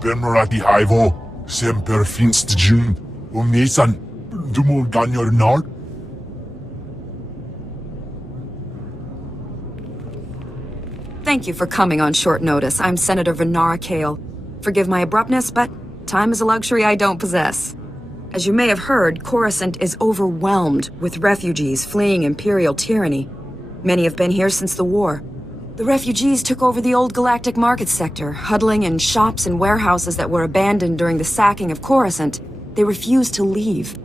Benmerati Haivo, Semper Finst Jun, Nisan, Dumul Ganyor Nard. Thank you for coming on short notice. I'm Senator Venara Kale. Forgive my abruptness, but time is a luxury I don't possess. As you may have heard, Coruscant is overwhelmed with refugees fleeing Imperial tyranny. Many have been here since the war. The refugees took over the old galactic market sector, huddling in shops and warehouses that were abandoned during the sacking of Coruscant. They refused to leave.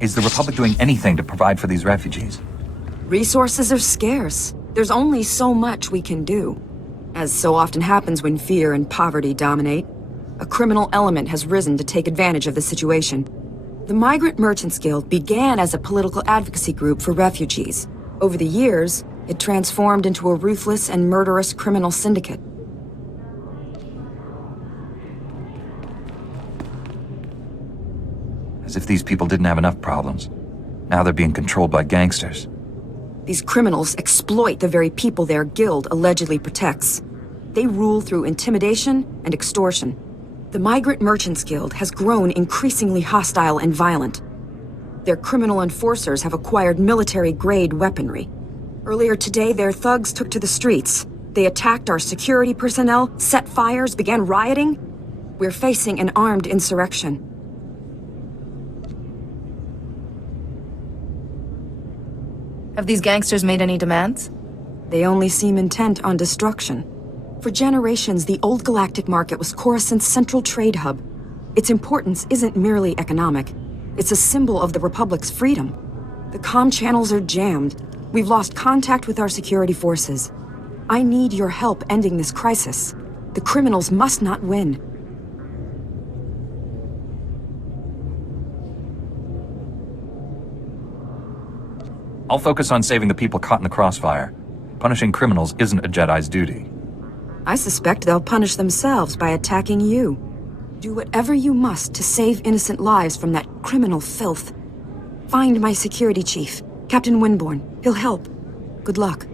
Is the Republic doing anything to provide for these refugees? Resources are scarce. There's only so much we can do. As so often happens when fear and poverty dominate, a criminal element has risen to take advantage of the situation. The Migrant Merchants Guild began as a political advocacy group for refugees. Over the years, it transformed into a ruthless and murderous criminal syndicate. As if these people didn't have enough problems. Now they're being controlled by gangsters. These criminals exploit the very people their guild allegedly protects. They rule through intimidation and extortion. The Migrant Merchants Guild has grown increasingly hostile and violent. Their criminal enforcers have acquired military-grade weaponry. Earlier today, their thugs took to the streets. They attacked our security personnel, set fires, began rioting. We're facing an armed insurrection. Have these gangsters made any demands? They only seem intent on destruction. For generations, the old galactic market was Coruscant's central trade hub. Its importance isn't merely economic. It's a symbol of the Republic's freedom. The comm channels are jammed. We've lost contact with our security forces. I need your help ending this crisis. The criminals must not win. I'll focus on saving the people caught in the crossfire. Punishing criminals isn't a Jedi's duty. I suspect they'll punish themselves by attacking you. Do whatever you must to save innocent lives from that criminal filth. Find my security chief, Captain Winborn. He'll help. Good luck.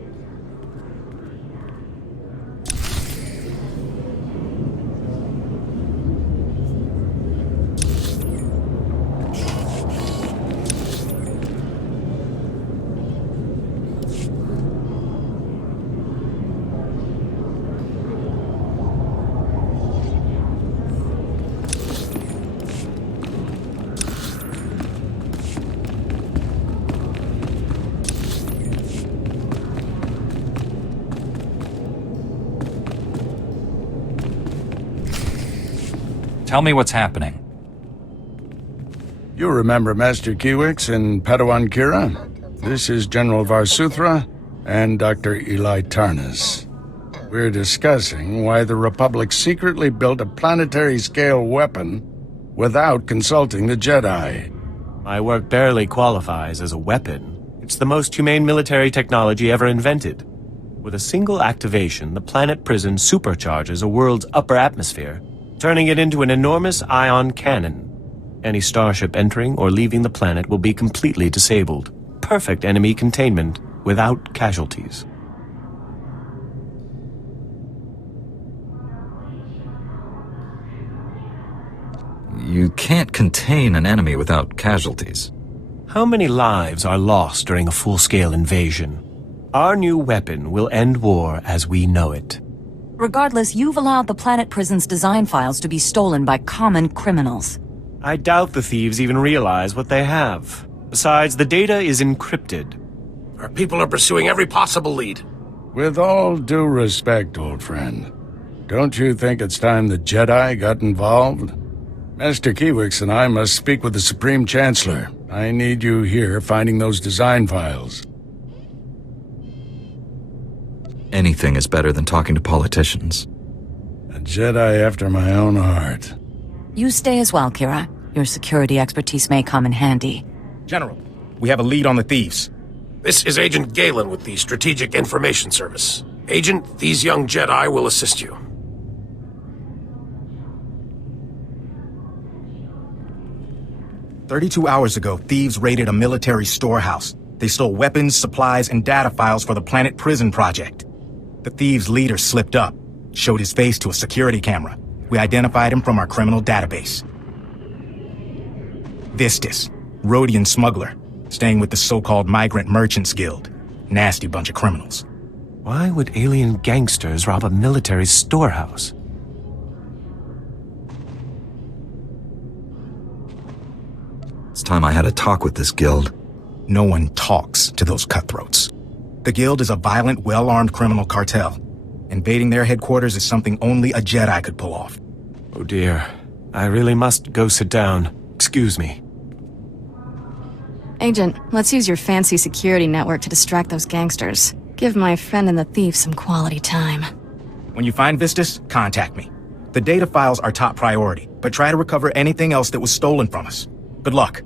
Tell me what's happening. You remember Master Kiwix and Padawan Kira? This is General Varsuthra and Dr. Eli Tarnas. We're discussing why the Republic secretly built a planetary-scale weapon without consulting the Jedi. My work barely qualifies as a weapon. It's the most humane military technology ever invented. With a single activation, the planet prison supercharges a world's upper atmosphere, turning it into an enormous ion cannon. Any starship entering or leaving the planet will be completely disabled. Perfect enemy containment without casualties. You can't contain an enemy without casualties. How many lives are lost during a full-scale invasion? Our new weapon will end war as we know it. Regardless, you've allowed the planet prison's design files to be stolen by common criminals. I doubt the thieves even realize what they have. Besides, the data is encrypted. Our people are pursuing every possible lead. With all due respect, old friend, don't you think it's time the Jedi got involved? Master Kiwix and I must speak with the Supreme Chancellor. I need you here finding those design files. Anything is better than talking to politicians. A Jedi after my own heart. You stay as well, Kira. Your security expertise may come in handy. General, we have a lead on the thieves. This is Agent Galen with the Strategic Information Service. Agent, these young Jedi will assist you. "32 hours ago, thieves raided a military storehouse. They stole weapons, supplies, and data files for the Planet Prison Project. The thieves' leader slipped up, showed his face to a security camera. We identified him from our criminal database. Vistus, Rhodian smuggler, staying with the so-called Migrant Merchants Guild. Nasty bunch of criminals. Why would alien gangsters rob a military storehouse? It's time I had a talk with this guild. No one talks to those cutthroats. The Guild is a violent, well-armed criminal cartel. Invading their headquarters is something only a Jedi could pull off. Oh dear. I really must go sit down. Excuse me. Agent, let's use your fancy security network to distract those gangsters. Give my friend and the thief some quality time. When you find Vistus, contact me. The data files are top priority, but try to recover anything else that was stolen from us. Good luck.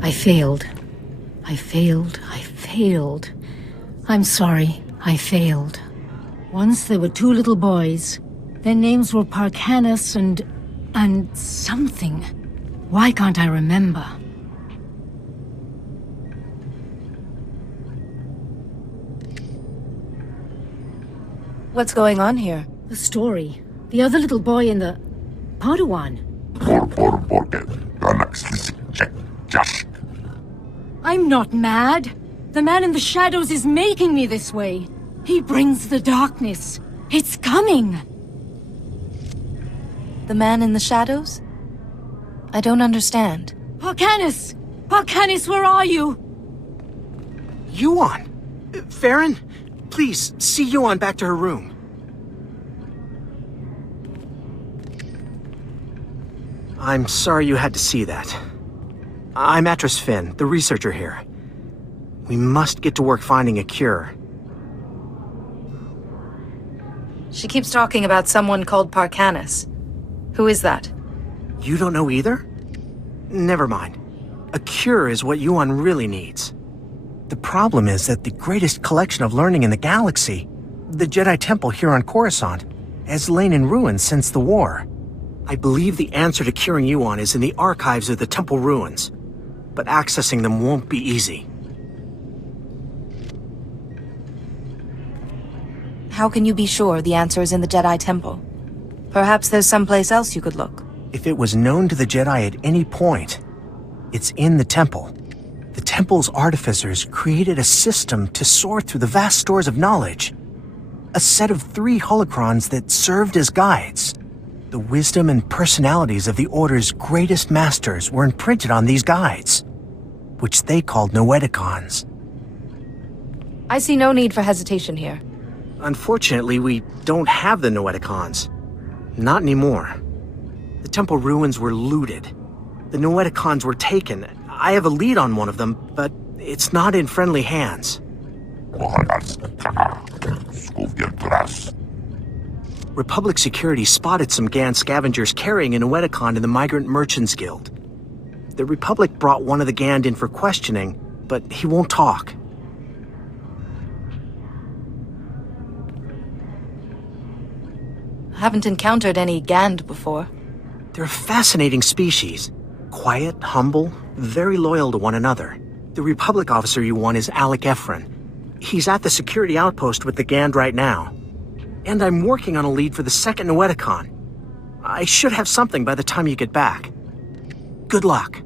I failed. I failed. I'm sorry, I failed. Once there were two little boys. Their names were Parkanus and something. Why can't I remember? What's going on here? The story. The other little boy in the... Padawan. I'm not mad. The man in the shadows is making me this way. He brings the darkness. It's coming. The man in the shadows? I don't understand. Parkanus! Parkanus, where are you? Yuan! Farron? Please, see Yuan back to her room. I'm sorry you had to see that. I'm Atris Finn, the researcher here. We must get to work finding a cure. She keeps talking about someone called Parkanus. Who is that? You don't know either? Never mind. A cure is what Yuan really needs. The problem is that the greatest collection of learning in the galaxy, the Jedi Temple here on Coruscant, has lain in ruins since the war. I believe the answer to curing Yuan is in the archives of the temple ruins, but accessing them won't be easy. How can you be sure the answer is in the Jedi Temple? Perhaps there's someplace else you could look. If it was known to the Jedi at any point, it's in the temple. The temple's artificers created a system to sort through the vast stores of knowledge. A set of 3 holocrons that served as guides. The wisdom and personalities of the Order's greatest masters were imprinted on these guides, which they called Noeticons. I see no need for hesitation here. Unfortunately, we don't have the Noeticons. Not anymore. The temple ruins were looted. The Noeticons were taken. I have a lead on one of them, but it's not in friendly hands. Republic security spotted some Gan scavengers carrying a Noeticon in the Migrant Merchants Guild. The Republic brought one of the Gand in for questioning, but he won't talk. I haven't encountered any Gand before. They're a fascinating species. Quiet, humble, very loyal to one another. The Republic officer you want is Alec Efron. He's at the security outpost with the Gand right now. And I'm working on a lead for the second Noeticon. I should have something by the time you get back. Good luck.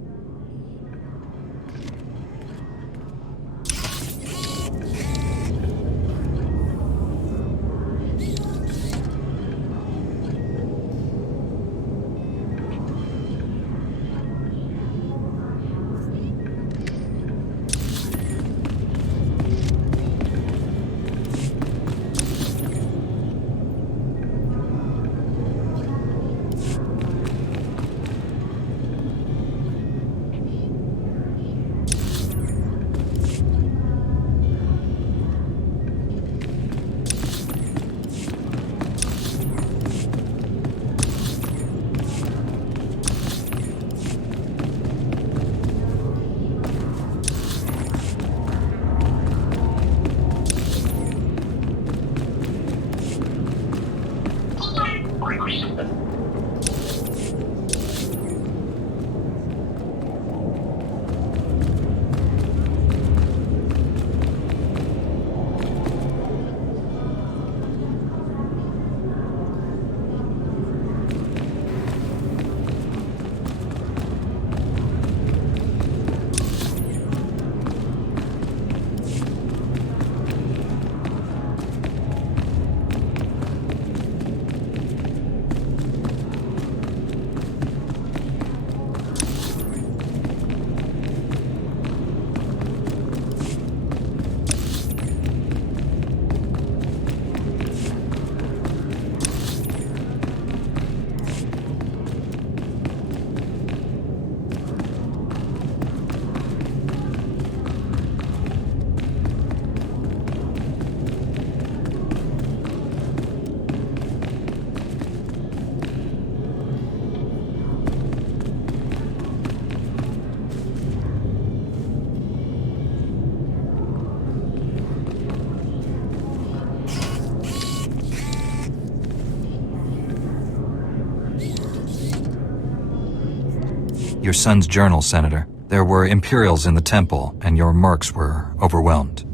Your son's journal, Senator. There were Imperials in the temple, and your mercs were overwhelmed.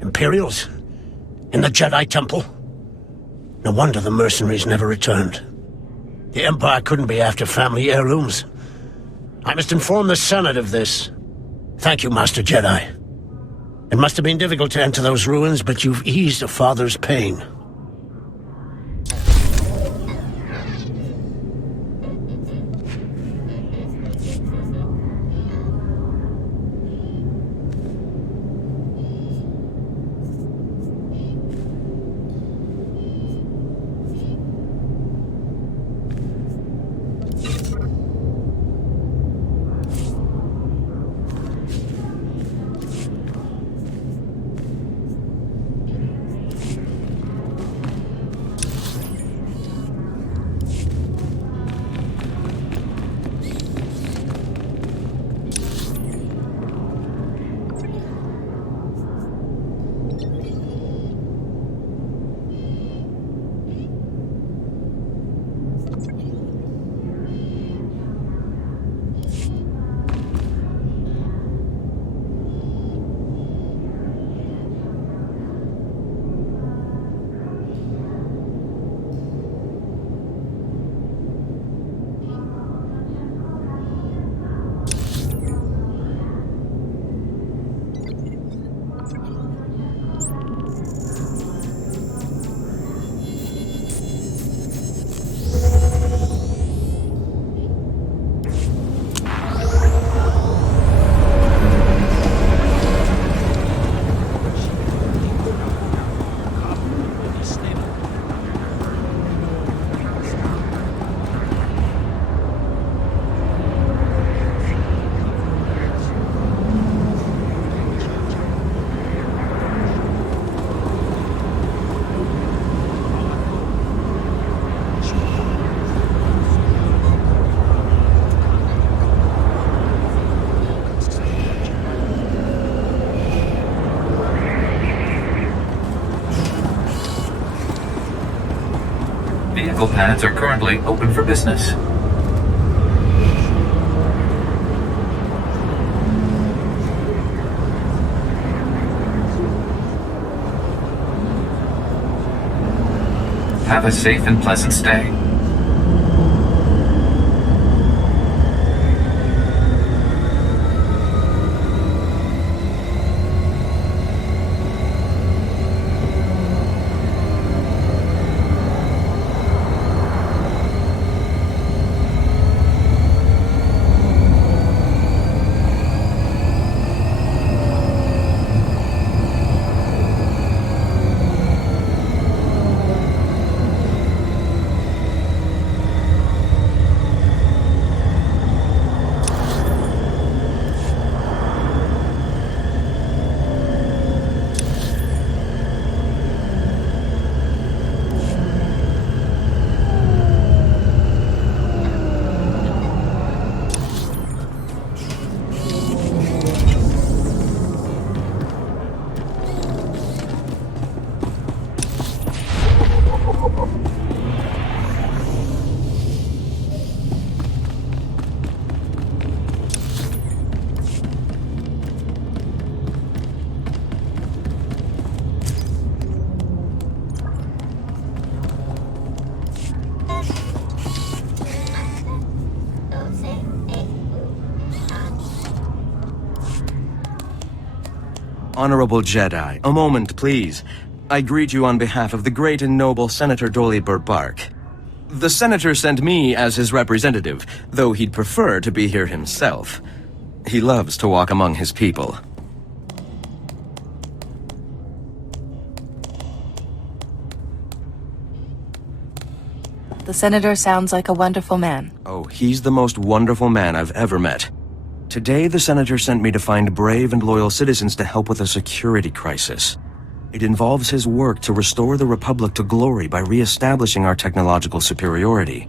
Imperials? In the Jedi Temple? No wonder the mercenaries never returned. The Empire couldn't be after family heirlooms. I must inform the Senate of this. Thank you, Master Jedi. It must have been difficult to enter those ruins, but you've eased a father's pain. Vehicle paths are currently open for business. Have a safe and pleasant stay. Honorable Jedi, a moment, please. I greet you on behalf of the great and noble Senator Dolly Burbark. The Senator sent me as his representative, though he'd prefer to be here himself. He loves to walk among his people. The Senator sounds like a wonderful man. Oh, he's the most wonderful man I've ever met. Today, the Senator sent me to find brave and loyal citizens to help with a security crisis. It involves his work to restore the Republic to glory by re-establishing our technological superiority.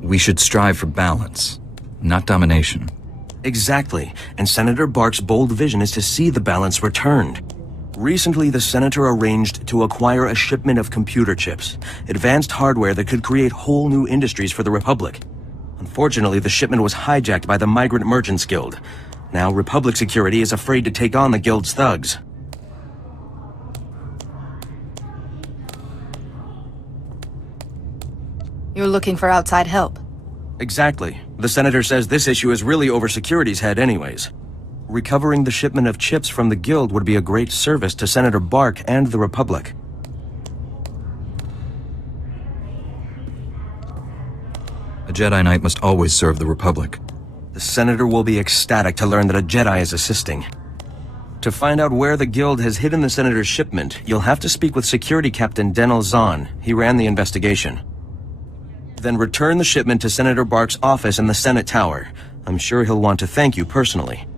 We should strive for balance, not domination. Exactly, and Senator Bark's bold vision is to see the balance returned. Recently, the Senator arranged to acquire a shipment of computer chips, advanced hardware that could create whole new industries for the Republic. Unfortunately, the shipment was hijacked by the Migrant Merchants Guild. Now, Republic security is afraid to take on the Guild's thugs. You're looking for outside help. Exactly. The Senator says this issue is really over security's head anyways. Recovering the shipment of chips from the Guild would be a great service to Senator Bark and the Republic. A Jedi Knight must always serve the Republic. The Senator will be ecstatic to learn that a Jedi is assisting. To find out where the Guild has hidden the Senator's shipment, you'll have to speak with Security Captain Denel Zahn. He ran the investigation. Then return the shipment to Senator Bark's office in the Senate Tower. I'm sure he'll want to thank you personally.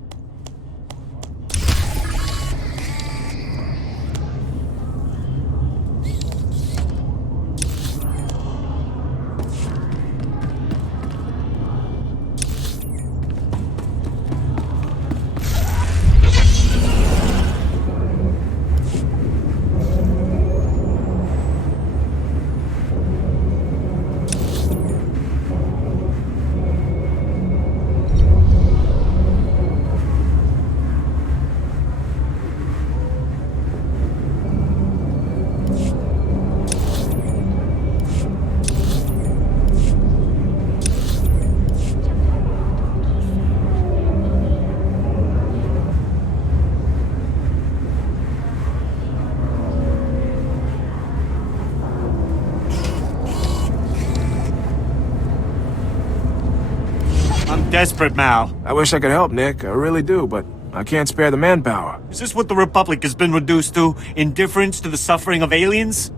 Desperate, Mal. I wish I could help, Nick. I really do, but I can't spare the manpower. Is this what the Republic has been reduced to? Indifference to the suffering of aliens?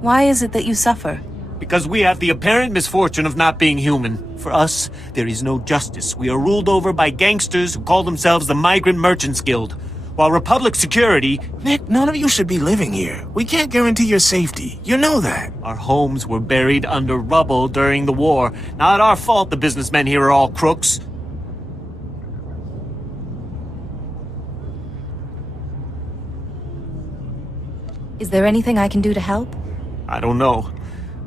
Why is it that you suffer? Because we have the apparent misfortune of not being human. For us, there is no justice. We are ruled over by gangsters who call themselves the Migrant Merchants Guild. While Republic security... Nick, none of you should be living here. We can't guarantee your safety. You know that. Our homes were buried under rubble during the war. Not our fault the businessmen here are all crooks. Is there anything I can do to help? I don't know.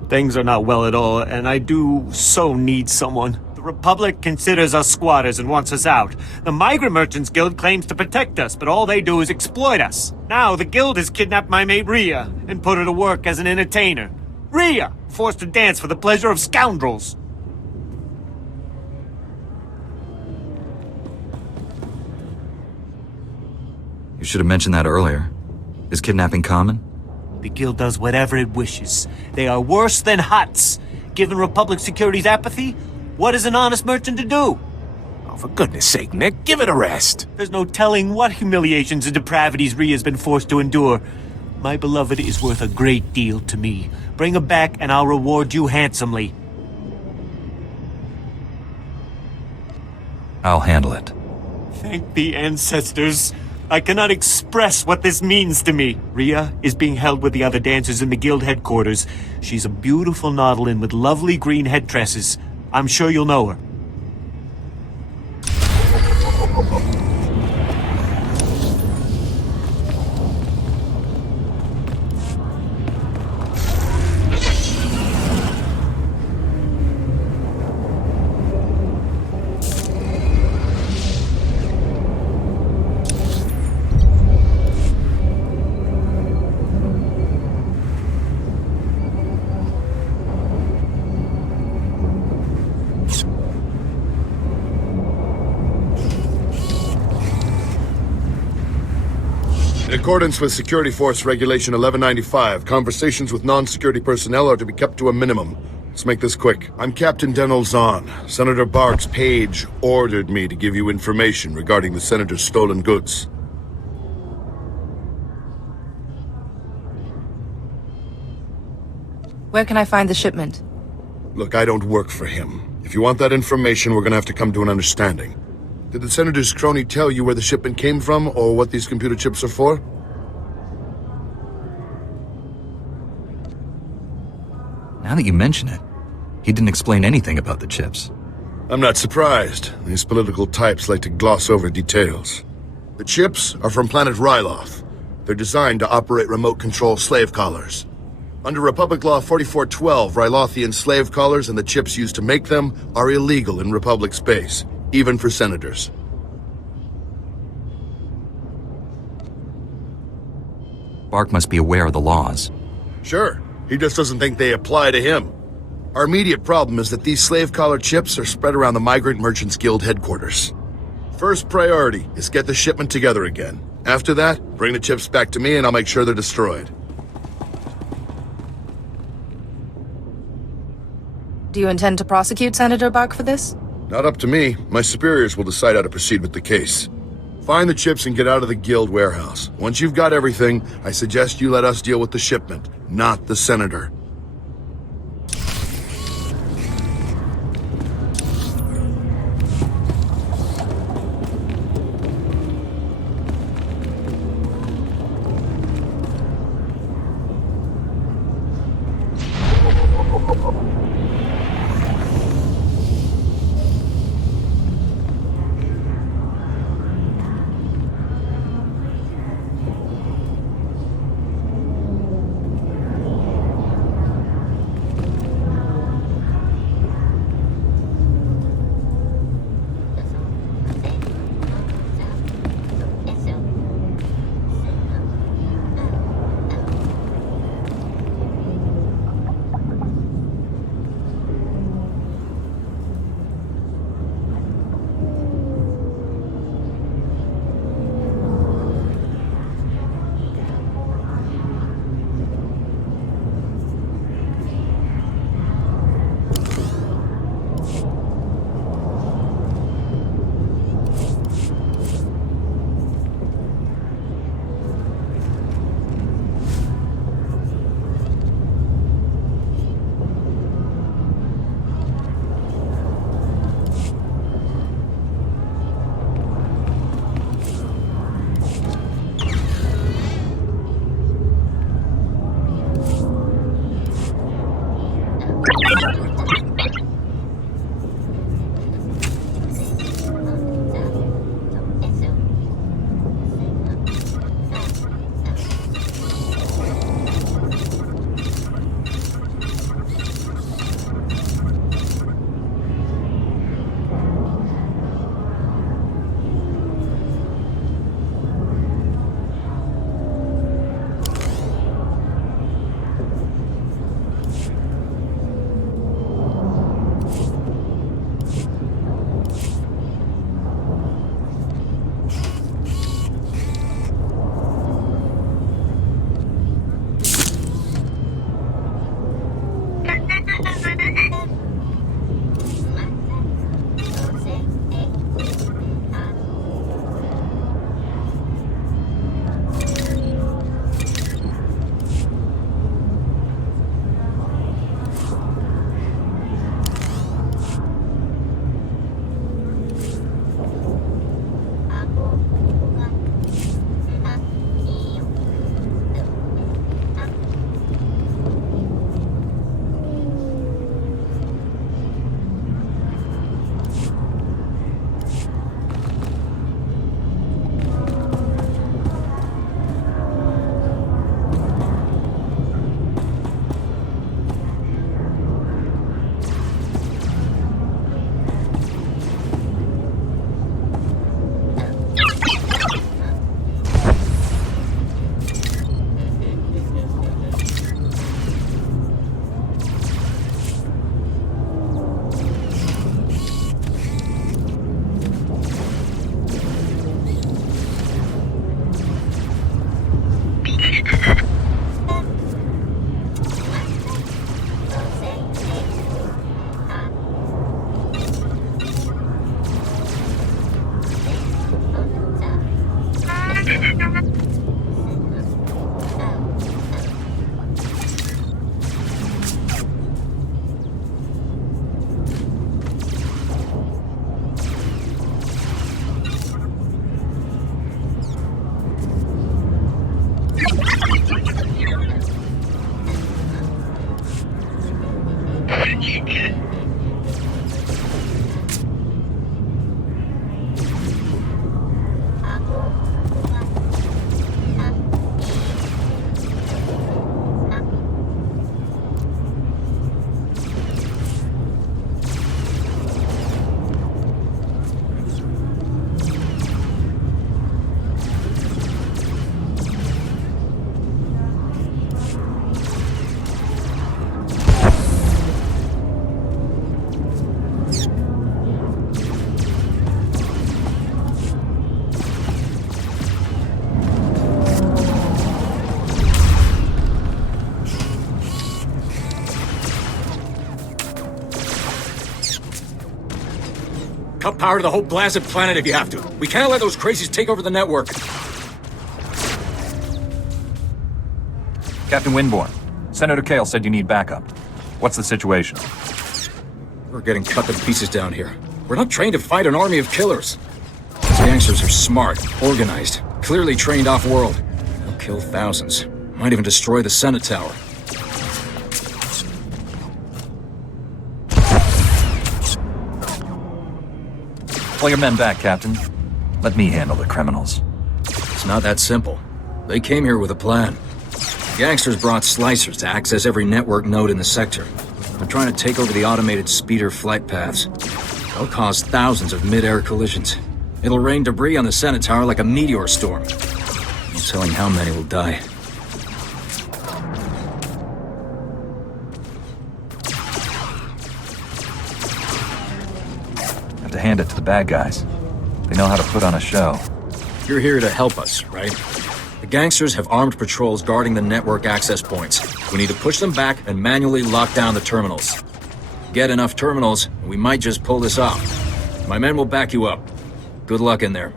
Things are not well at all, and I do so need someone. The Republic considers us squatters and wants us out. The Migrant Merchants Guild claims to protect us, but all they do is exploit us. Now, the Guild has kidnapped my mate Rhea and put her to work as an entertainer. Rhea! Forced to dance for the pleasure of scoundrels. You should have mentioned that earlier. Is kidnapping common? The Guild does whatever it wishes. They are worse than Hutts. Given Republic security's apathy, what is an honest merchant to do? Oh, for goodness sake, Nick, give it a rest. There's no telling what humiliations and depravities Rhea's been forced to endure. My beloved is worth a great deal to me. Bring her back and I'll reward you handsomely. I'll handle it. Thank the ancestors. I cannot express what this means to me. Rhea is being held with the other dancers in the Guild headquarters. She's a beautiful Nautilin with lovely green head tresses. I'm sure you'll know her. accordance with Security Force Regulation 1195, conversations with non-security personnel are to be kept to a minimum. Let's make this quick. I'm Captain Denel Zahn. Senator Bark's page ordered me to give you information regarding the Senator's stolen goods. Where can I find the shipment? Look, I don't work for him. If you want that information, we're gonna have to come to an understanding. Did the Senator's crony tell you where the shipment came from, or what these computer chips are for? Now that you mention it, he didn't explain anything about the chips. I'm not surprised. These political types like to gloss over details. The chips are from planet Ryloth. They're designed to operate remote control slave collars. Under Republic Law 4412, Rylothian slave collars and the chips used to make them are illegal in Republic space, even for senators. Bark must be aware of the laws. Sure, he just doesn't think they apply to him. Our immediate problem is that these slave collar chips are spread around the Migrant Merchants Guild headquarters. First priority is get the shipment together again. After that, bring the chips back to me and I'll make sure they're destroyed. Do you intend to prosecute Senator Bark for this? Not up to me. My superiors will decide how to proceed with the case. Find the chips and get out of the guild warehouse. Once you've got everything, I suggest you let us deal with the shipment, not the Senator. Cut power to the whole blasted planet if you have to. We can't let those crazies take over the network. Captain Winborn, Senator Kale said you need backup. What's the situation? We're getting cut to pieces down here. We're not trained to fight an army of killers. These gangsters are smart, organized, clearly trained off-world. They'll kill thousands. Might even destroy the Senate Tower. Pull your men back, Captain. Let me handle the criminals. It's not that simple. They came here with a plan. Gangsters brought slicers to access every network node in the sector. They're trying to take over the automated speeder flight paths. They'll cause thousands of mid-air collisions. It'll rain debris on the Senate Tower like a meteor storm. No telling how many will die. Have to hand it to the bad guys. They know how to put on a show. You're here to help us, right? The gangsters have armed patrols guarding the network access points. We need to push them back and manually lock down the terminals. Get enough terminals, and we might just pull this off. My men will back you up. Good luck in there.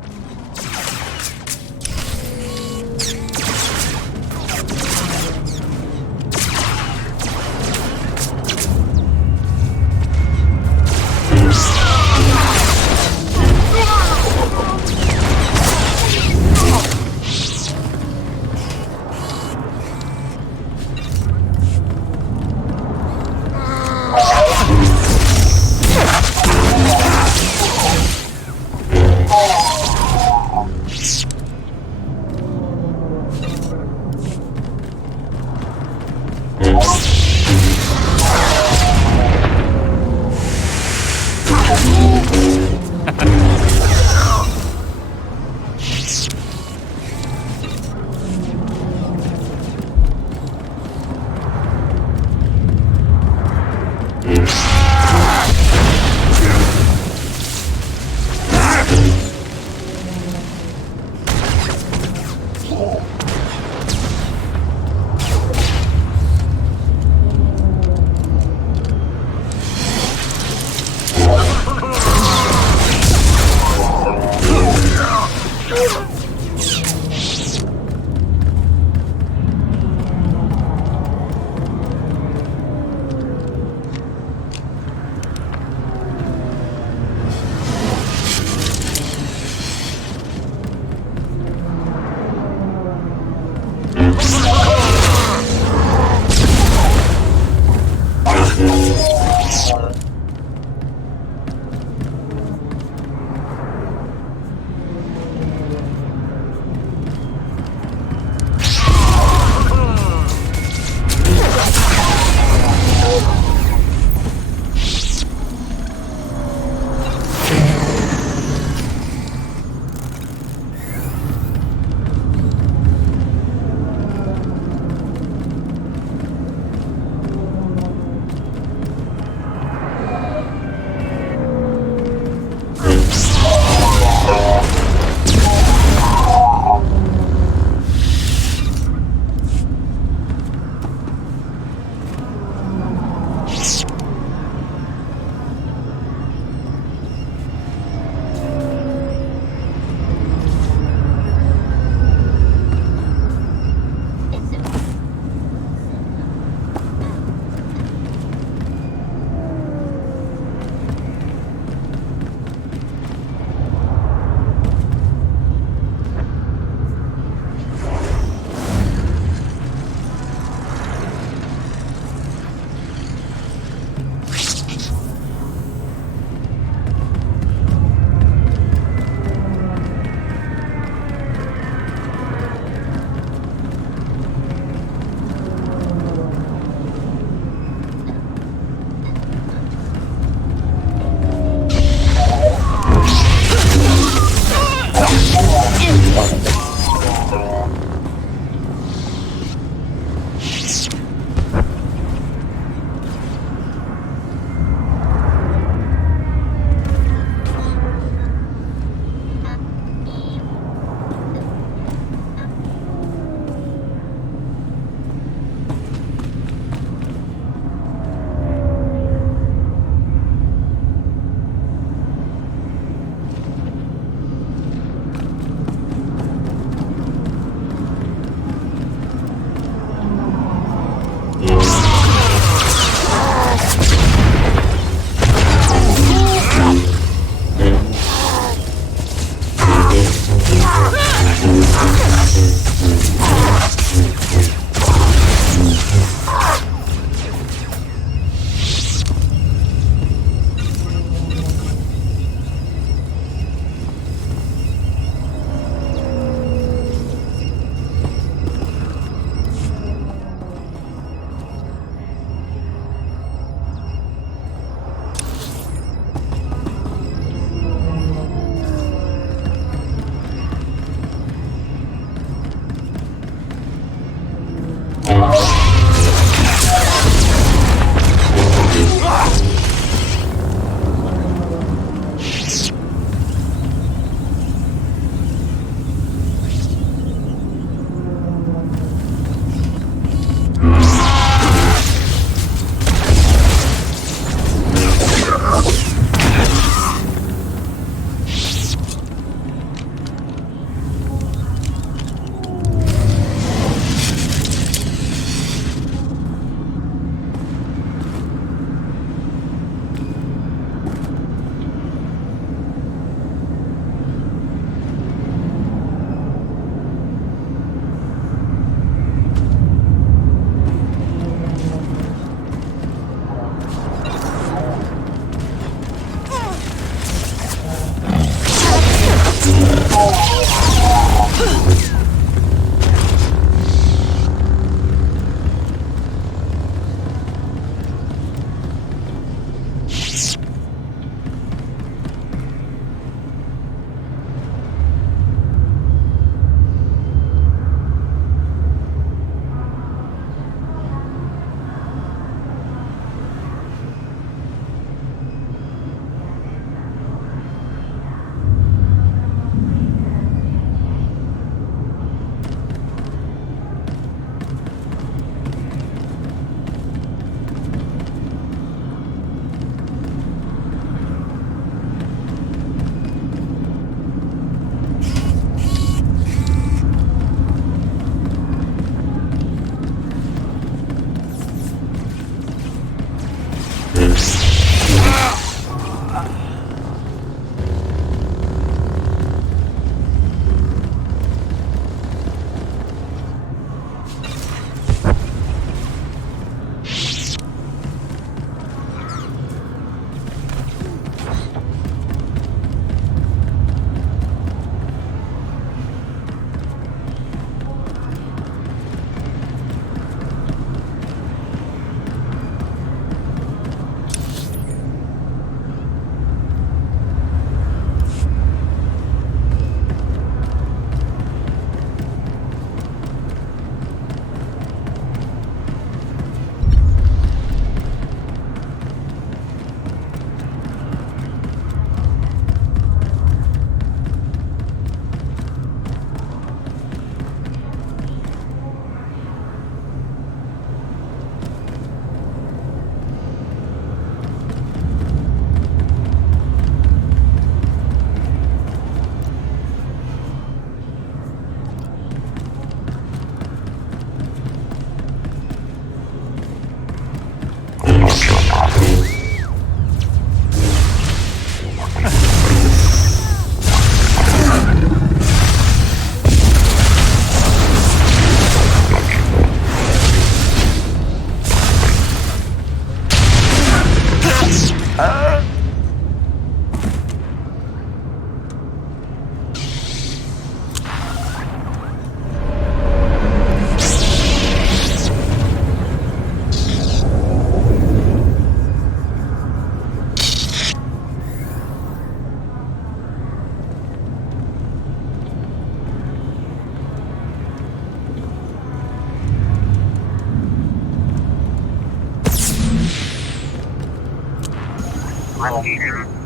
Roger.